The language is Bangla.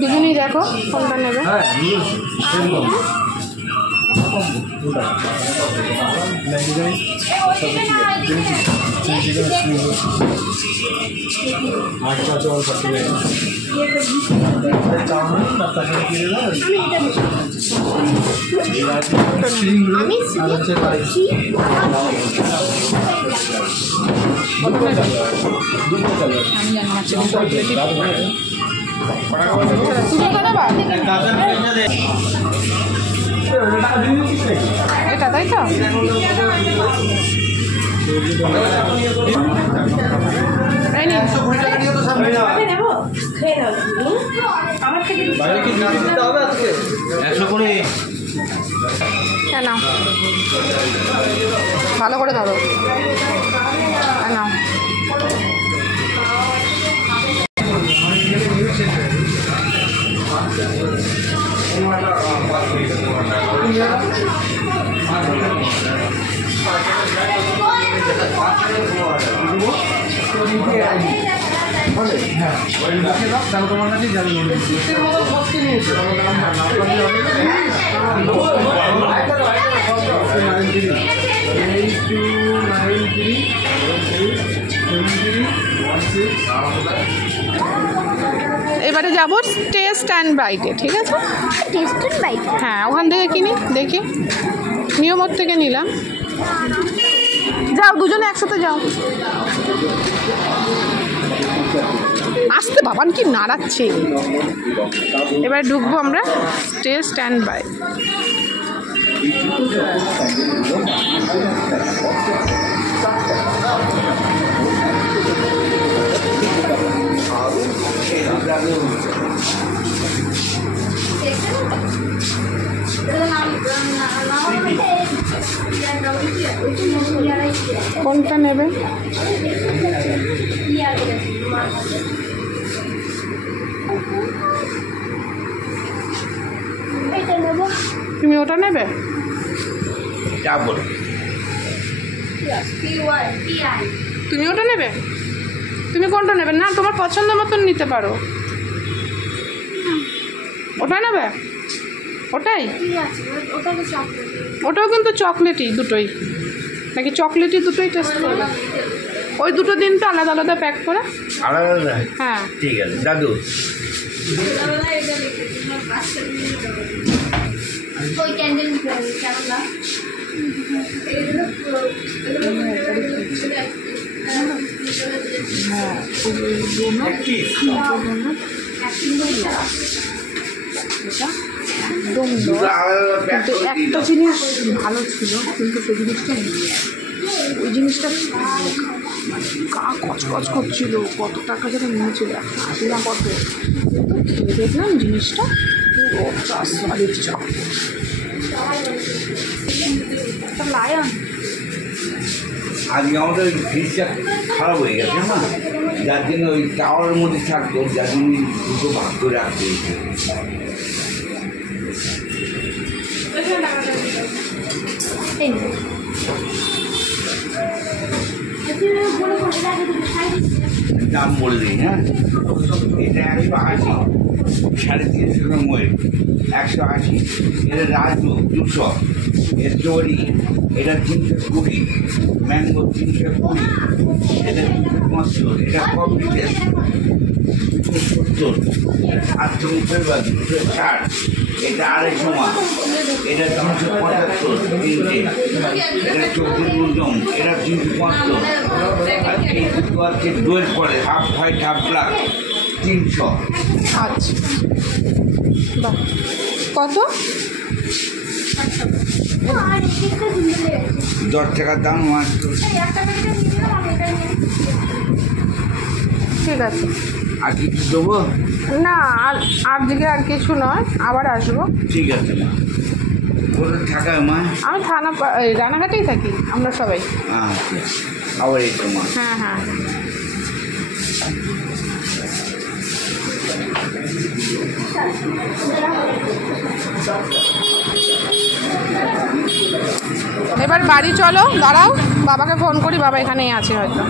দুজনেই দেখো কোনটা নেবে। এটা তাই তো না ভালো করে ধরো না এবারে যাবো টেস্ট অ্যান্ড বাইটে, ঠিক আছে? টেস্ট অ্যান্ড বাইট, হ্যাঁ ওখান থেকে কিনি, দেখি নিয়মত থেকে নিলাম। যাও দুজনে একসাথে যাও। আসতে বাবান কি নাড়াচ্ছে। এবার ঢুকবো আমরা টেস্ট অ্যান্ড বাইট। কোনটা নেবে? তুমি ওটা নেবে? তুমি ওটা নেবে? তুমি কোনটা নেবে? না তোমার পছন্দ মতন নিতে পারো। ওটা নেবে? ওটাই? ওটাও কিন্তু চকলেটই দুটোই, নাকি চকলেটই দুটোই টেস্ট করবে? ওই দুটো দিন তো আলাদা আলাদা প্যাক করে। আলাদা আলাদা? হ্যাঁ ঠিক আছে দাদু। একদম কিন্তু একটা জিনিস ভালো ছিল, কিন্তু সেই জিনিসটা ওই জিনিসটা গা কচকচ করছিল। কত টাকা যেন নিয়েছিল, 180 না কত, কিন্তু খেয়ে দেখলাম জিনিসটা পুরো সলিড লায়ন। আজকে আমাদের ওই ফ্রিজটা খারাপ হয়ে গেছে না, যার জন্য ওই টাওয়ারের মধ্যে থাকতো, যার জন্য দুটো ভাগ করে রাখতে হয়েছে। দাম বলে দিই, হ্যাঁ এটা 180, 350 গ্রাম ওয়েট 180, এটা রাজু 200, এর জরি এটা 320, ম্যাঙ্গো 320, এটা 275, এটা কফি টেস্ট 270, 830, 260, এটা 250 মাছ, এটা 375 তিনটে, এটা 24 গুঞ্জম, এটা 350, আর এই দুটো আছে দোয়ের পরে হাফ হোয়াইট হাফ ব্ল্যাক 300। আচ্ছা বাহ, কত? 10 টাকার দাম মাত্র। ঠিক আছে, আর কিছু দেবো না? আর দিকে আর কিছু নয়, আবার আসবো। ঠিক আছে মা। কোথায় থাকায় মা? আমি রানাঘাটেই থাকি আমরা সবাই। আচ্ছা, আবার এই তো মা। হ্যাঁ হ্যাঁ, এবার বাড়ি চলো, দাঁড়াও বাবাকে ফোন করি, বাবা এখানেই আছে হয়তো।